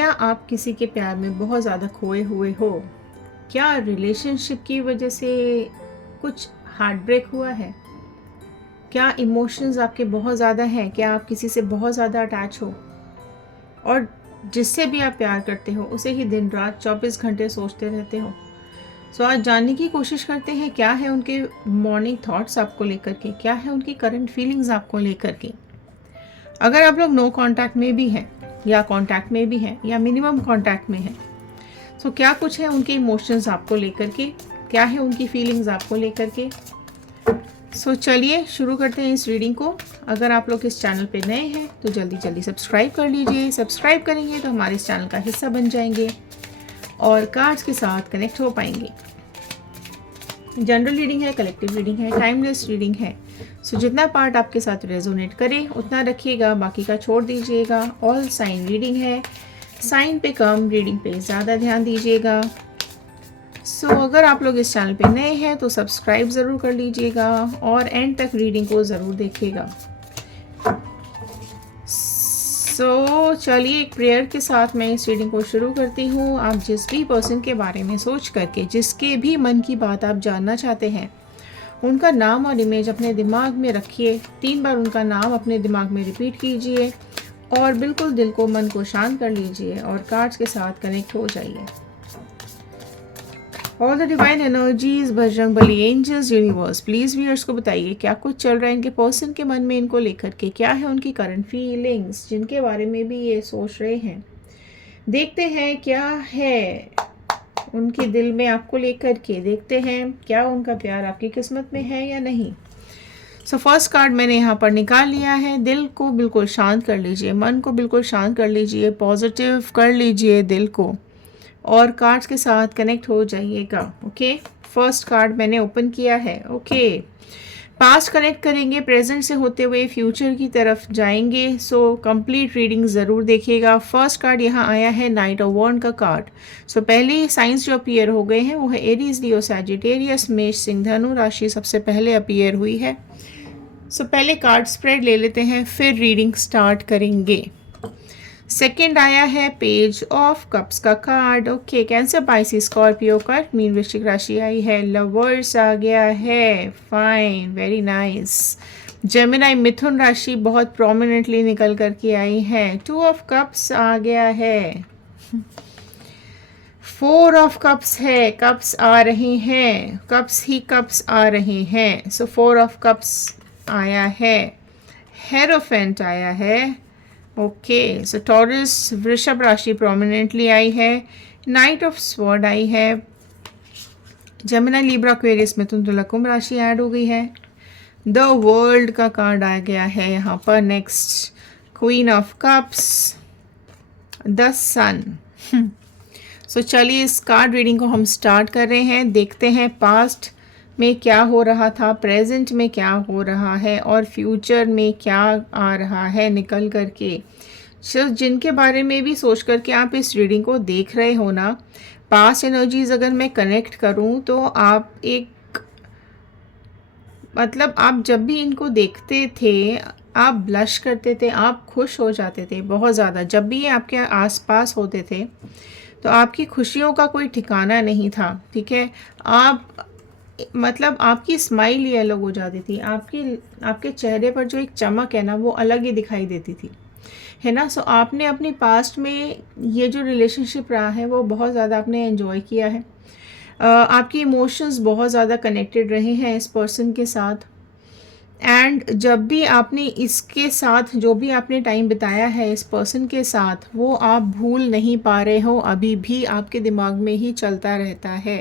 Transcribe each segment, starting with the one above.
क्या आप किसी के प्यार में बहुत ज़्यादा खोए हुए हो? क्या रिलेशनशिप की वजह से कुछ हार्ट ब्रेक हुआ है? क्या इमोशंस आपके बहुत ज़्यादा हैं? क्या आप किसी से बहुत ज़्यादा अटैच हो और जिससे भी आप प्यार करते हो उसे ही दिन रात 24 घंटे सोचते रहते हो? सो आज जानने की कोशिश करते हैं क्या है उनके मॉर्निंग थॉट्स आपको लेकर के, क्या है उनकी करंट फीलिंग्स आपको लेकर के। अगर आप लोग नो कांटेक्ट में भी हैं या कांटेक्ट में भी हैं या मिनिमम कांटेक्ट में हैं, सो क्या कुछ है उनके इमोशंस आपको लेकर के, क्या है उनकी फीलिंग्स आपको लेकर के। सो चलिए शुरू करते हैं इस रीडिंग को। अगर आप लोग इस चैनल पे नए हैं तो जल्दी जल्दी सब्सक्राइब कर लीजिए। सब्सक्राइब करेंगे तो हमारे इस चैनल का हिस्सा बन जाएंगे और कार्ड्स के साथ कनेक्ट हो पाएंगे। जनरल रीडिंग है, कलेक्टिव रीडिंग है, टाइमलेस रीडिंग है। सो जितना पार्ट आपके साथ रेजोनेट करे उतना रखिएगा, बाकी का छोड़ दीजिएगा। ऑल साइन रीडिंग है, साइन पे कम, रीडिंग पे ज़्यादा ध्यान दीजिएगा। सो अगर आप लोग इस चैनल पे नए हैं तो सब्सक्राइब ज़रूर कर लीजिएगा और एंड तक रीडिंग को ज़रूर देखिएगा। सो चलिए एक प्रेयर के साथ मैं इस रीडिंग को शुरू करती हूँ। आप जिस भी पर्सन के बारे में सोच करके, जिसके भी मन की बात आप जानना चाहते हैं, उनका नाम और इमेज अपने दिमाग में रखिए। 3 बार उनका नाम अपने दिमाग में रिपीट कीजिए और बिल्कुल दिल को, मन को शांत कर लीजिए और कार्ड्स के साथ कनेक्ट हो जाइए। All the divine energies, Bajrang Bali, angels, universe, please viewers को बताइए क्या कुछ चल रहा है इनके पर्सन के मन में इनको लेकर के, क्या है उनकी करंट फीलिंग्स जिनके बारे में भी ये सोच रहे हैं। देखते हैं क्या है उनके दिल में आपको लेकर के, देखते हैं क्या उनका प्यार आपकी किस्मत में है या नहीं। सो फर्स्ट कार्ड मैंने यहाँ पर निकाल लिया है। दिल को बिल्कुल शांत कर लीजिए, मन को बिल्कुल शांत कर लीजिए, पॉजिटिव कर लीजिए दिल को और कार्ड्स के साथ कनेक्ट हो जाइएगा। ओके, फर्स्ट कार्ड मैंने ओपन किया है। ओके, पास्ट कनेक्ट करेंगे, प्रेजेंट से होते हुए फ्यूचर की तरफ जाएंगे। सो कंप्लीट रीडिंग ज़रूर देखिएगा। फर्स्ट कार्ड यहाँ आया है नाइट ऑफ वॉन्ड का कार्ड। सो पहले साइंस जो अपीयर हो गए हैं वो है एरीज, लियो, सैजिटेरियस, मेष, सिंह, धनु राशि सबसे पहले अपीयर हुई है। सो पहले कार्ड स्प्रेड ले लेते हैं, फिर रीडिंग स्टार्ट करेंगे। सेकेंड आया है पेज ऑफ कप्स का card. Okay, cancer, Pisces, Scorpio, कर्क, मीन, वृश्चिक राशि आई है। लवर्स आ गया है, फाइन, वेरी नाइस। जेमिनाई, मिथुन राशि बहुत प्रोमिनेंटली निकल करके आई है। 2 ऑफ कप्स आ गया है। 4 ऑफ कप्स है, कप्स आ रहे हैं, कप्स ही कप्स आ रहे हैं। सो 4 ऑफ कप्स आया है। हेरोफेंट आया है। ओके, सो टॉरस, वृषभ राशि प्रोमिनेंटली आई है। नाइट ऑफ स्वॉर्ड आई है। जेमिनी, लिब्रा, एक्वेरियस, मिथुन, तुला, कुंभ राशि ऐड हो गई है। द वर्ल्ड का कार्ड आ गया है यहाँ पर। Next queen of cups, the sun. So चलिए इस कार्ड रीडिंग को हम स्टार्ट कर रहे हैं। देखते हैं पास्ट में क्या हो रहा था, प्रेजेंट में क्या हो रहा है और फ्यूचर में क्या आ रहा है निकल करके। जिनके बारे में भी सोच करके आप इस रीडिंग को देख रहे हो ना, पास्ट एनर्जीज अगर मैं कनेक्ट करूं तो आप एक, मतलब आप जब भी इनको देखते थे आप ब्लश करते थे, आप खुश हो जाते थे बहुत ज़्यादा। जब भी ये आपके आसपास होते थे तो आपकी खुशियों का कोई ठिकाना नहीं था। ठीक है, आप, मतलब आपकी स्माइल ही अलग हो जाती थी, आपके चेहरे पर जो एक चमक है ना वो अलग ही दिखाई देती थी, है ना। सो आपने अपनी पास्ट में ये जो रिलेशनशिप रहा है वो बहुत ज़्यादा आपने एंजॉय किया है। आपकी इमोशंस बहुत ज़्यादा कनेक्टेड रहे हैं इस पर्सन के साथ। एंड जब भी आपने इसके साथ जो भी आपने टाइम बिताया है इस पर्सन के साथ, वो आप भूल नहीं पा रहे हो, अभी भी आपके दिमाग में ही चलता रहता है।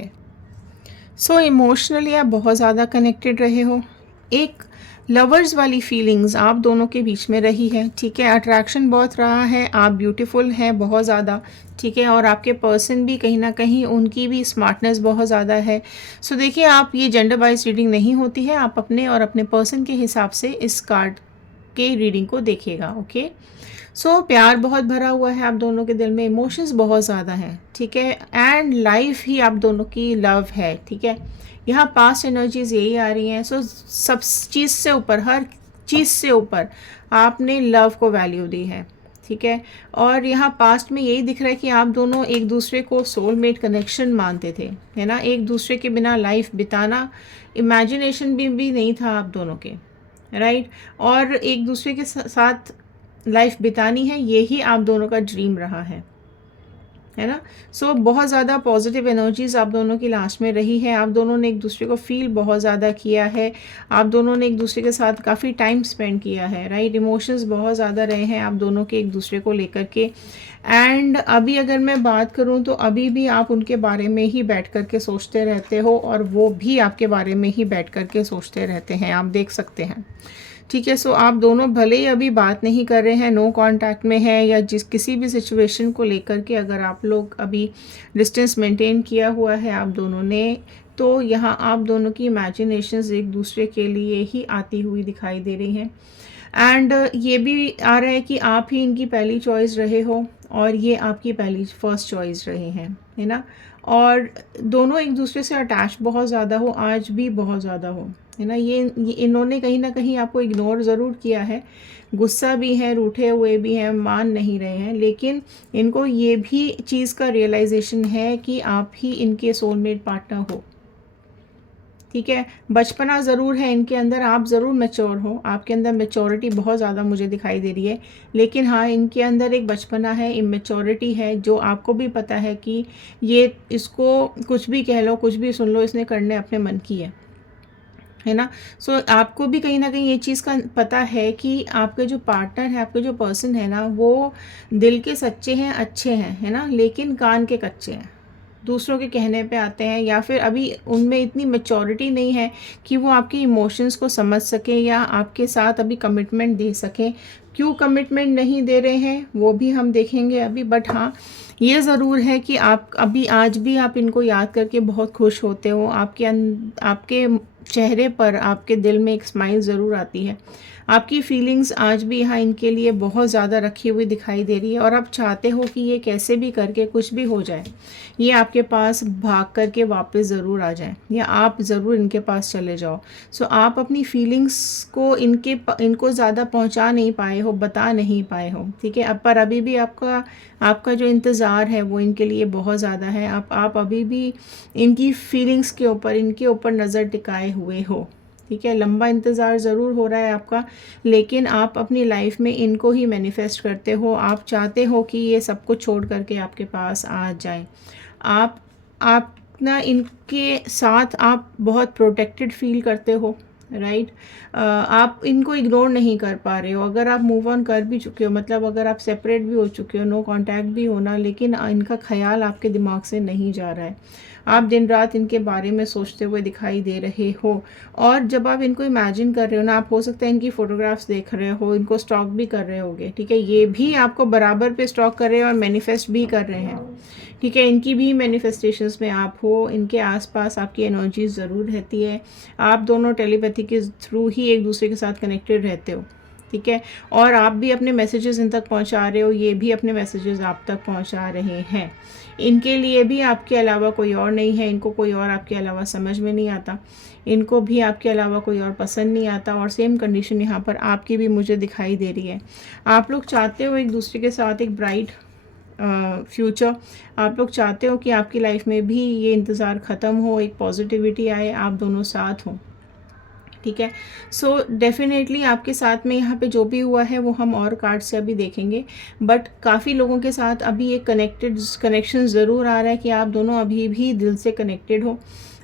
सो इमोशनली आप बहुत ज़्यादा कनेक्टेड रहे हो। एक लवर्स वाली फीलिंग्स आप दोनों के बीच में रही है। ठीक है, अट्रैक्शन बहुत रहा है, आप ब्यूटीफुल हैं बहुत ज़्यादा। ठीक है, और आपके पर्सन भी कहीं ना कहीं उनकी भी स्मार्टनेस बहुत ज़्यादा है। सो देखिए, आप, ये जेंडर वाइज रीडिंग नहीं होती है, आप अपने और अपने पर्सन के हिसाब से इस कार्ड के रीडिंग को देखिएगा। ओके, सो प्यार बहुत भरा हुआ है आप दोनों के दिल में, इमोशंस बहुत ज़्यादा हैं। ठीक है, एंड लाइफ ही आप दोनों की लव है। ठीक है, यहाँ पास्ट एनर्जीज यही आ रही हैं। सो सब चीज़ से ऊपर, हर चीज़ से ऊपर आपने लव को वैल्यू दी है। ठीक है। और यहाँ पास्ट में यही दिख रहा है कि आप दोनों एक दूसरे को सोलमेट कनेक्शन मानते थे, है ना। एक दूसरे के बिना लाइफ बिताना इमेजिनेशन भी नहीं था आप दोनों के, राइट। और एक दूसरे के साथ लाइफ बितानी है, यही आप दोनों का ड्रीम रहा है ना। सो बहुत ज़्यादा पॉजिटिव एनर्जीज आप दोनों की लास्ट में रही है। आप दोनों ने एक दूसरे को फील बहुत ज़्यादा किया है, आप दोनों ने एक दूसरे के साथ काफ़ी टाइम स्पेंड किया है, राइट। इमोशंस बहुत ज़्यादा रहे हैं आप दोनों के एक दूसरे को लेकर के। एंड अभी अगर मैं बात करूं तो अभी भी आप उनके बारे में ही बैठ कर के सोचते रहते हो, और वो भी आपके बारे में ही बैठ कर के सोचते रहते हैं, आप देख सकते हैं, ठीक है। सो आप दोनों भले ही अभी बात नहीं कर रहे हैं, नो कांटेक्ट में है, या जिस किसी भी सिचुएशन को लेकर के अगर आप लोग अभी डिस्टेंस मेंटेन किया हुआ है आप दोनों ने, तो यहाँ आप दोनों की इमेजिनेशंस एक दूसरे के लिए ही आती हुई दिखाई दे रही हैं। एंड ये भी आ रहा है कि आप ही इनकी पहली चॉइस रहे हो और ये आपकी पहली फर्स्ट चॉइस रहे हैं, है ना। और दोनों एक दूसरे से अटैच बहुत ज़्यादा हो, आज भी बहुत ज़्यादा हो, है ना। ये इन्होंने कहीं ना कहीं आपको इग्नोर ज़रूर किया है, गुस्सा भी है, रूठे हुए भी हैं, मान नहीं रहे हैं, लेकिन इनको ये भी चीज़ का रियलाइजेशन है कि आप ही इनके सोलमेट पार्टनर हो, ठीक है। बचपना ज़रूर है इनके अंदर, आप ज़रूर मैच्योर हो, आपके अंदर मैच्योरिटी बहुत ज़्यादा मुझे दिखाई दे रही है, लेकिन हाँ इनके अंदर एक बचपना है, इमेच्योरिटी है, जो आपको भी पता है कि ये इसको कुछ भी कह लो, कुछ भी सुन लो, इसने करने अपने मन की है ना। सो आपको भी कहीं ना कहीं ये चीज़ का पता है कि आपके जो पार्टनर है, आपके जो पर्सन है ना, वो दिल के सच्चे हैं, अच्छे हैं, है ना, लेकिन कान के कच्चे हैं, दूसरों के कहने पे आते हैं, या फिर अभी उनमें इतनी मैच्योरिटी नहीं है कि वो आपके इमोशंस को समझ सकें या आपके साथ अभी कमिटमेंट दे सकें। क्यों कमिटमेंट नहीं दे रहे हैं वो भी हम देखेंगे अभी, बट हाँ ये ज़रूर है कि आप अभी आज भी आप इनको याद करके बहुत खुश होते हो, आपके चेहरे पर, आपके दिल में एक स्माइल ज़रूर आती है, आपकी फीलिंग्स आज भी यहाँ इनके लिए बहुत ज़्यादा रखी हुई दिखाई दे रही है, और आप चाहते हो कि ये कैसे भी करके कुछ भी हो जाए, ये आपके पास भाग करके वापस ज़रूर आ जाए, या आप ज़रूर इनके पास चले जाओ। सो आप अपनी फीलिंग्स को इनको ज़्यादा पहुँचा नहीं पाए हो, बता नहीं पाए हो, ठीक है। अब पर अभी भी आपका जो इंतज़ार है वो इनके लिए बहुत ज़्यादा है, आप अभी भी इनकी फीलिंग्स के ऊपर, इनके ऊपर नज़र टिकाए हुए हो, ठीक है। लंबा इंतज़ार ज़रूर हो रहा है आपका, लेकिन आप अपनी लाइफ में इनको ही मैनिफेस्ट करते हो, आप चाहते हो कि ये सब कुछ छोड़ करके आपके पास आ जाए। आप ना इनके साथ आप बहुत प्रोटेक्टेड फील करते हो, राइट। आप इनको इग्नोर नहीं कर पा रहे हो, अगर आप मूव ऑन कर भी चुके हो, मतलब अगर आप सेपरेट भी हो चुके हो, नो कांटेक्ट भी होना, लेकिन इनका ख्याल आपके दिमाग से नहीं जा रहा है, आप दिन रात इनके बारे में सोचते हुए दिखाई दे रहे हो। और जब आप इनको इमेजिन कर रहे हो ना, आप हो सकता है इनकी फ़ोटोग्राफ्स देख रहे हो, इनको स्टॉक भी कर रहे होगे, ठीक है। ये भी आपको बराबर पे स्टॉक कर रहे हैं और मैनिफेस्ट भी कर रहे हैं, ठीक है। इनकी भी मैनिफेस्टेशंस में आप हो, इनके आसपास आपकी एनर्जी ज़रूर रहती है, आप दोनों टेलीपैथी के थ्रू ही एक दूसरे के साथ कनेक्टेड रहते हो, ठीक है। और आप भी अपने मैसेजेस इन तक पहुंचा रहे हो, ये भी अपने मैसेजेस आप तक पहुंचा रहे हैं। इनके लिए भी आपके अलावा कोई और नहीं है, इनको कोई और आपके अलावा समझ में नहीं आता, इनको भी आपके अलावा कोई और पसंद नहीं आता, और सेम कंडीशन यहाँ पर आपकी भी मुझे दिखाई दे रही है। आप लोग चाहते हो एक दूसरे के साथ एक ब्राइट फ्यूचर, आप लोग चाहते हो कि आपकी लाइफ में भी ये इंतज़ार ख़त्म हो, एक पॉजिटिविटी आए, आप दोनों साथ हों, ठीक है। सो डेफिनेटली आपके साथ में यहाँ पे जो भी हुआ है वो हम और कार्ड से अभी देखेंगे, बट काफ़ी लोगों के साथ अभी एक कनेक्शन ज़रूर आ रहा है कि आप दोनों अभी भी दिल से कनेक्टेड हो,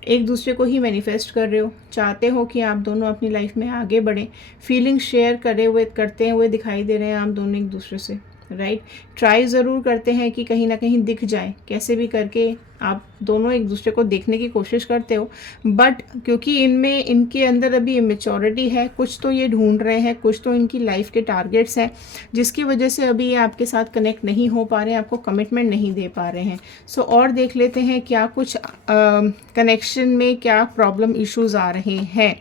एक दूसरे को ही मैनिफेस्ट कर रहे हो, चाहते हो कि आप दोनों अपनी लाइफ में आगे बढ़ें, फीलिंग शेयर करते हुए दिखाई दे रहे हैं आप दोनों एक दूसरे से, राइट। ट्राई ज़रूर करते हैं कि कहीं ना कहीं दिख जाए, कैसे भी करके आप दोनों एक दूसरे को देखने की कोशिश करते हो, बट क्योंकि इनके अंदर अभी इमेच्योरिटी है, कुछ तो ये ढूंढ रहे हैं, कुछ तो इनकी लाइफ के टारगेट्स हैं, जिसकी वजह से अभी ये आपके साथ कनेक्ट नहीं हो पा रहे हैं, आपको कमिटमेंट नहीं दे पा रहे हैं। सो और देख लेते हैं क्या कुछ कनेक्शन में क्या प्रॉब्लम इश्यूज आ रहे हैं।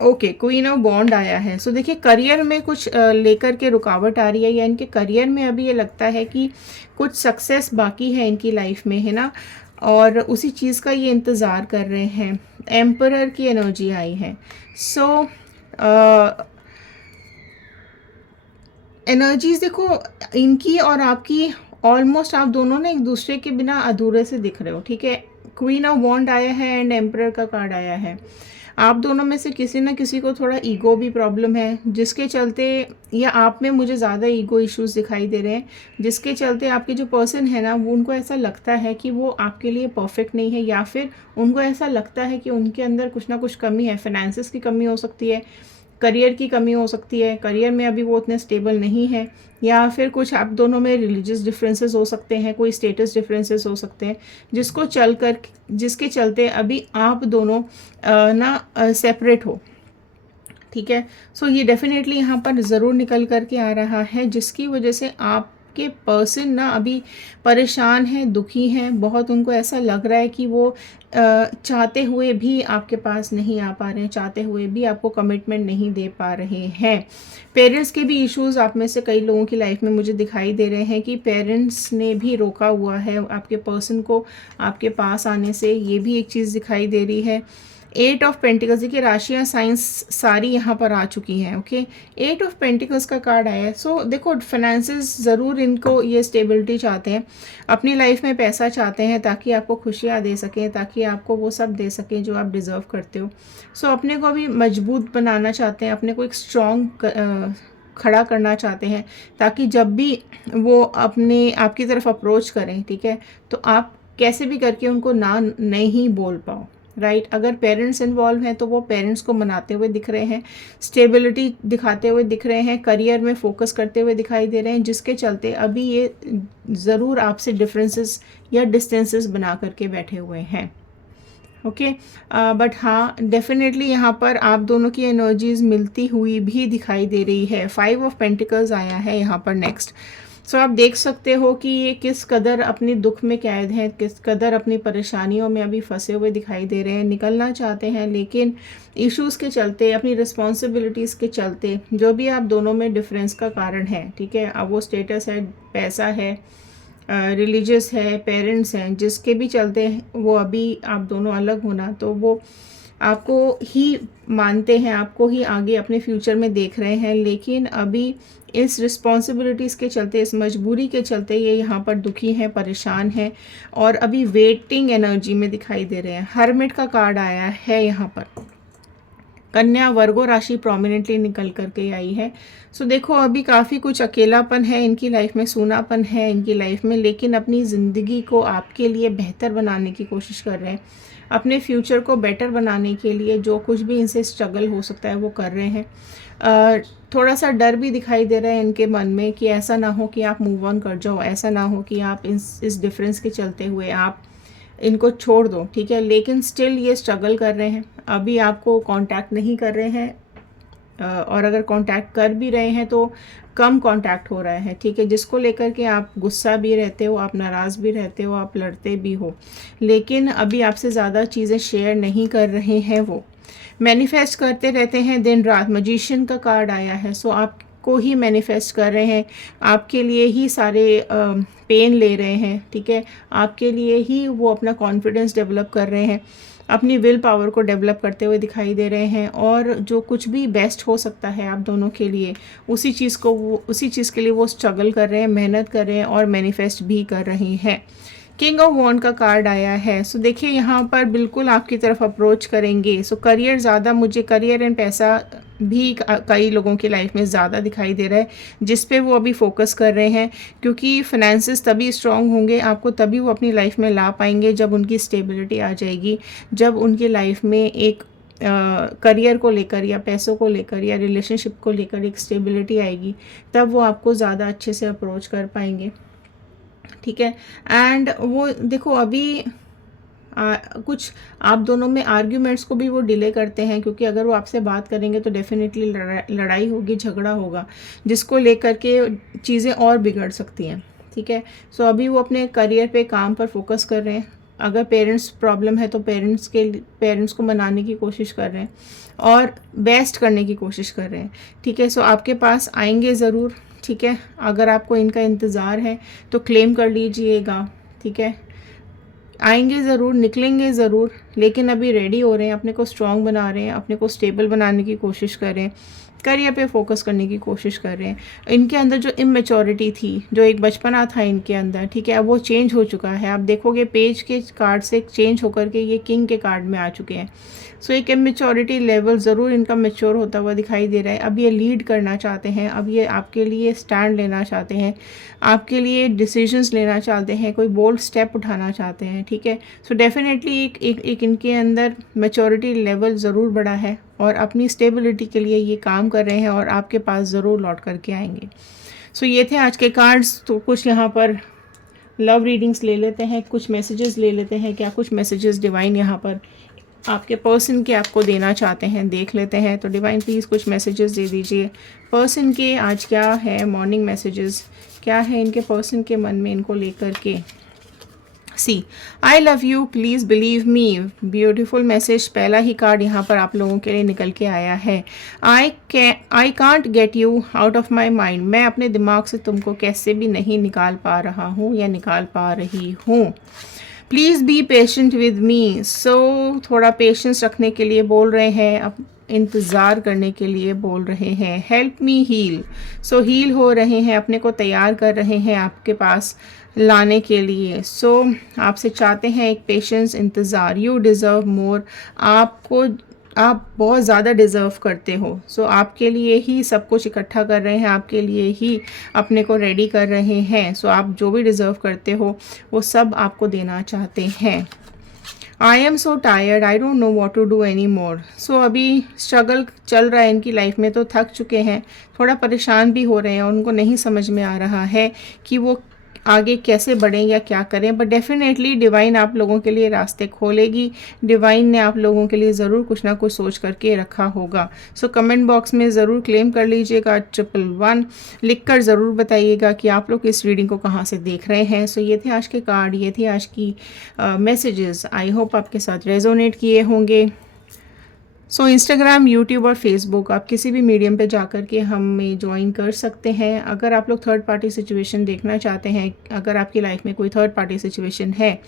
ओके, क्वीन ऑफ बॉन्ड आया है। सो देखिए करियर में कुछ लेकर के रुकावट आ रही है, या इनके करियर में अभी ये लगता है कि कुछ सक्सेस बाकी है इनकी लाइफ में, है ना, और उसी चीज़ का ये इंतज़ार कर रहे हैं। एम्परर की एनर्जी आई है। सो एनर्जीज़ देखो, इनकी और आपकी ऑलमोस्ट आप दोनों ना एक दूसरे के बिना अधूरे से दिख रहे हो, ठीक है। क्वीन ऑफ वॉन्ड आया है एंड एम्परर का कार्ड आया है। आप दोनों में से किसी ना किसी को थोड़ा ईगो भी प्रॉब्लम है, जिसके चलते, या आप में मुझे ज़्यादा ईगो इश्यूज दिखाई दे रहे हैं, जिसके चलते आपके जो पर्सन है ना, वो उनको ऐसा लगता है कि वो आपके लिए परफेक्ट नहीं है, या फिर उनको ऐसा लगता है कि उनके अंदर कुछ ना कुछ कमी है। फाइनेंसिस की कमी हो सकती है, करियर की कमी हो सकती है, करियर में अभी वो उतने स्टेबल नहीं है, या फिर कुछ आप दोनों में रिलीजियस डिफरेंसेस हो सकते हैं, कोई स्टेटस डिफरेंसेस हो सकते हैं, जिसके चलते अभी आप दोनों सेपरेट हो, ठीक है। सो ये डेफिनेटली यहाँ पर ज़रूर निकल करके आ रहा है, जिसकी वजह से आपके पर्सन ना अभी परेशान हैं, दुखी हैं बहुत। उनको ऐसा लग रहा है कि वो चाहते हुए भी आपके पास नहीं आ पा रहे हैं, चाहते हुए भी आपको कमिटमेंट नहीं दे पा रहे हैं। पेरेंट्स के भी इश्यूज़ आप में से कई लोगों की लाइफ में मुझे दिखाई दे रहे हैं कि पेरेंट्स ने भी रोका हुआ है आपके पर्सन को आपके पास आने से, ये भी एक चीज़ दिखाई दे रही है। 8 ऑफ पेंटिकल्स, देखिए राशियाँ साइंस सारी यहाँ पर आ चुकी हैं, ओके। 8 ऑफ पेंटिकल्स का कार्ड आया है। सो देखो, फाइनेंसेस ज़रूर इनको ये स्टेबिलिटी चाहते हैं, अपनी लाइफ में पैसा चाहते हैं ताकि आपको खुशियाँ दे सकें, ताकि आपको वो सब दे सकें जो आप डिज़र्व करते हो। सो अपने को भी मजबूत बनाना चाहते हैं, अपने को एक स्ट्रॉन्ग खड़ा करना चाहते हैं, ताकि जब भी वो अपने आपकी तरफ अप्रोच करें, ठीक है, तो आप कैसे भी करके उनको ना नहीं बोल पाओ, राइट। अगर पेरेंट्स इन्वॉल्व हैं तो वो पेरेंट्स को मनाते हुए दिख रहे हैं, स्टेबिलिटी दिखाते हुए दिख रहे हैं, करियर में फोकस करते हुए दिखाई दे रहे हैं, जिसके चलते अभी ये ज़रूर आपसे डिफरेंसेस या डिस्टेंसेस बना करके बैठे हुए हैं, ओके। बट हाँ, डेफिनेटली यहाँ पर आप दोनों की एनर्जीज मिलती हुई भी दिखाई दे रही है। 5 ऑफ पेंटिकल्स आया है यहाँ पर नेक्स्ट। सो आप देख सकते हो कि ये किस कदर अपनी दुख में कैद हैं, किस कदर अपनी परेशानियों में अभी फंसे हुए दिखाई दे रहे हैं, निकलना चाहते हैं, लेकिन इश्यूज़ के चलते, अपनी रिस्पॉन्सिबिलिटीज़ के चलते, जो भी आप दोनों में डिफरेंस का कारण है, ठीक है, अब वो स्टेटस है, पैसा है, रिलीजियस है, पेरेंट्स हैं, जिसके भी चलते वो अभी आप दोनों अलग होना, तो वो आपको ही मानते हैं, आपको ही आगे अपने फ्यूचर में देख रहे हैं, लेकिन अभी इस रिस्पॉन्सिबिलिटीज़ के चलते, इस मजबूरी के चलते ये यहाँ पर दुखी हैं, परेशान हैं, और अभी वेटिंग एनर्जी में दिखाई दे रहे हैं। हर्मिट का कार्ड आया है यहाँ पर। कन्या वर्गो राशि प्रोमिनेंटली निकल करके आई है। सो देखो, अभी काफ़ी कुछ अकेलापन है इनकी लाइफ में, सूनापन है इनकी लाइफ में, लेकिन अपनी ज़िंदगी को आपके लिए बेहतर बनाने की कोशिश कर रहे हैं, अपने फ्यूचर को बेटर बनाने के लिए जो कुछ भी इनसे स्ट्रगल हो सकता है वो कर रहे हैं। थोड़ा सा डर भी दिखाई दे रहा है इनके मन में कि ऐसा ना हो कि आप मूव ऑन कर जाओ, ऐसा ना हो कि आप इस डिफरेंस के चलते हुए आप इनको छोड़ दो, ठीक है, लेकिन स्टिल ये स्ट्रगल कर रहे हैं, अभी आपको कांटेक्ट नहीं कर रहे हैं, और अगर कांटेक्ट कर भी रहे हैं तो कम कांटेक्ट हो रहा है, ठीक है, जिसको लेकर के आप गुस्सा भी रहते हो, आप नाराज़ भी रहते हो, आप लड़ते भी हो, लेकिन अभी आपसे ज़्यादा चीज़ें शेयर नहीं कर रहे हैं। वो मैनिफेस्ट करते रहते हैं दिन रात। मजिशियन का कार्ड आया है। सो आपको ही मैनिफेस्ट कर रहे हैं, आपके लिए ही सारे पेन ले रहे हैं, ठीक है, आपके लिए ही वो अपना कॉन्फिडेंस डेवलप कर रहे हैं, अपनी विल पावर को डेवलप करते हुए दिखाई दे रहे हैं, और जो कुछ भी बेस्ट हो सकता है आप दोनों के लिए, उसी चीज़ के लिए वो स्ट्रगल कर रहे हैं, मेहनत कर रहे हैं, और मैनिफेस्ट भी कर रहे हैं। किंग ऑफ वॉन्ड का कार्ड आया है। सो देखिए, यहाँ पर बिल्कुल आपकी तरफ अप्रोच करेंगे। सो करियर ज़्यादा, मुझे करियर एंड पैसा भी कई लोगों की लाइफ में ज़्यादा दिखाई दे रहा है, जिस पे वो अभी फोकस कर रहे हैं, क्योंकि फाइनेंसेस तभी स्ट्रांग होंगे, आपको तभी वो अपनी लाइफ में ला पाएंगे जब उनकी स्टेबिलिटी आ जाएगी, जब उनकी लाइफ में एक करियर को लेकर या पैसों को लेकर या रिलेशनशिप को लेकर एक स्टेबिलिटी आएगी, तब वो आपको ज़्यादा अच्छे से अप्रोच कर पाएंगे, ठीक है। एंड वो देखो, अभी कुछ आप दोनों में आर्ग्यूमेंट्स को भी वो डिले करते हैं, क्योंकि अगर वो आपसे बात करेंगे तो डेफिनेटली लड़ाई होगी, झगड़ा होगा, जिसको लेकर के चीज़ें और बिगड़ सकती हैं, ठीक है। सो अभी वो अपने करियर पे, काम पर फोकस कर रहे हैं। अगर पेरेंट्स प्रॉब्लम है तो पेरेंट्स को मनाने की कोशिश कर रहे हैं और बेस्ट करने की कोशिश कर रहे हैं, ठीक है। सो आपके पास आएंगे ज़रूर, ठीक है। अगर आपको इनका इंतज़ार है तो क्लेम कर लीजिएगा, ठीक है, आएंगे ज़रूर, निकलेंगे ज़रूर, लेकिन अभी रेडी हो रहे हैं, अपने को स्ट्रॉन्ग बना रहे हैं, अपने को स्टेबल बनाने की कोशिश कर रहे हैं, करियर पे फोकस करने की कोशिश कर रहे हैं। इनके अंदर जो इमेच्योरिटी थी, जो एक बचपना था इनके अंदर, ठीक है, अब वो चेंज हो चुका है। आप देखोगे पेज के कार्ड से चेंज होकर के ये किंग के कार्ड में आ चुके हैं। सो एक इमेच्योरिटी लेवल ज़रूर इनका मैच्योर होता हुआ दिखाई दे रहा है। अब ये लीड करना चाहते हैं, अब ये आपके लिए स्टैंड लेना चाहते हैं, आपके लिए डिसीजंस लेना चाहते हैं, कोई बोल्ड स्टेप उठाना चाहते हैं, ठीक है। सो डेफिनेटली एक इनके अंदर मैच्योरिटी लेवल ज़रूर बढ़ा है और अपनी स्टेबिलिटी के लिए ये काम कर रहे हैं और आपके पास ज़रूर लौट करके आएंगे। सो ये थे आज के कार्ड्स। तो कुछ यहाँ पर लव रीडिंग्स ले लेते हैं, कुछ मैसेजेस ले लेते हैं, क्या कुछ मैसेजेस डिवाइन यहाँ पर आपके पर्सन के आपको देना चाहते हैं, देख लेते हैं। तो डिवाइन प्लीज़ कुछ मैसेजेस दे दीजिए पर्सन के। आज क्या है मॉर्निंग मैसेजेस, क्या है इनके पर्सन के मन में इनको लेकर के। See I love you, please believe me, beautiful message. पहला ही कार्ड यहाँ पर आप लोगों के लिए निकल के आया है। I can't get you out of my mind, मैं अपने दिमाग से तुमको कैसे भी नहीं निकाल पा रहा हूँ या निकाल पा रही हूँ। Please be patient with me, so थोड़ा पेशेंस रखने के लिए बोल रहे हैं, अब इंतज़ार करने के लिए बोल रहे हैं। हेल्प मी हील, सो हील हो रहे हैं, अपने को तैयार कर रहे हैं आपके पास लाने के लिए। सो आपसे चाहते हैं एक पेशेंस, इंतज़ार। यू डिज़र्व मोर, आप बहुत ज़्यादा डिज़र्व करते हो। सो आपके लिए ही सब कुछ इकट्ठा कर रहे हैं, आपके लिए ही अपने को रेडी कर रहे हैं। सो आप जो भी डिज़र्व करते हो वो सब आपको देना चाहते हैं। I am so tired, I don't know what to do any more, so अभी स्ट्रगल चल रहा है इनकी लाइफ में, तो थक चुके हैं, थोड़ा परेशान भी हो रहे हैं, उनको नहीं समझ में आ रहा है कि वो आगे कैसे बढ़ें या क्या करें। बट डेफिनेटली डिवाइन आप लोगों के लिए रास्ते खोलेगी, डिवाइन ने आप लोगों के लिए ज़रूर कुछ ना कुछ सोच करके रखा होगा। सो कमेंट बॉक्स में ज़रूर क्लेम कर लीजिएगा 111 लिख कर ज़रूर बताइएगा कि आप लोग इस रीडिंग को कहाँ से देख रहे हैं। सो ये थे आज के कार्ड, ये थे आज की मैसेजेस। आई होप आपके साथ रेजोनेट किए होंगे। सो इंस्टाग्राम, यूट्यूब और फेसबुक, आप किसी भी मीडियम पे जाकर के हमें ज्वाइन कर सकते हैं। अगर आप लोग थर्ड पार्टी सिचुएशन देखना चाहते हैं, अगर आपकी लाइफ में कोई थर्ड पार्टी सिचुएशन है,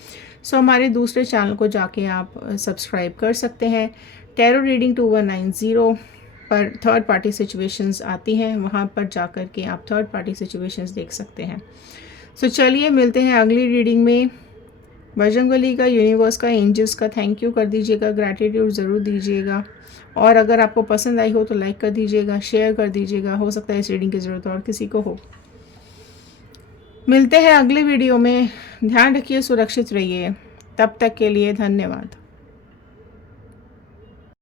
सो हमारे दूसरे चैनल को जाके आप सब्सक्राइब कर सकते हैं। टैरो रीडिंग 2190 पर थर्ड पार्टी सिचुएशंस आती हैं, वहाँ पर जाकर के आप थर्ड पार्टी सिचुएशंस देख सकते हैं। सो चलिए मिलते हैं अगली रीडिंग में। बजरंगबली का, यूनिवर्स का, एंजल्स का थैंक यू कर दीजिएगा, ग्रैटिट्यूड ज़रूर दीजिएगा। और अगर आपको पसंद आई हो तो लाइक कर दीजिएगा, शेयर कर दीजिएगा, हो सकता है इस रीडिंग की ज़रूरत और किसी को हो। मिलते हैं अगले वीडियो में, ध्यान रखिए, सुरक्षित रहिए, तब तक के लिए धन्यवाद।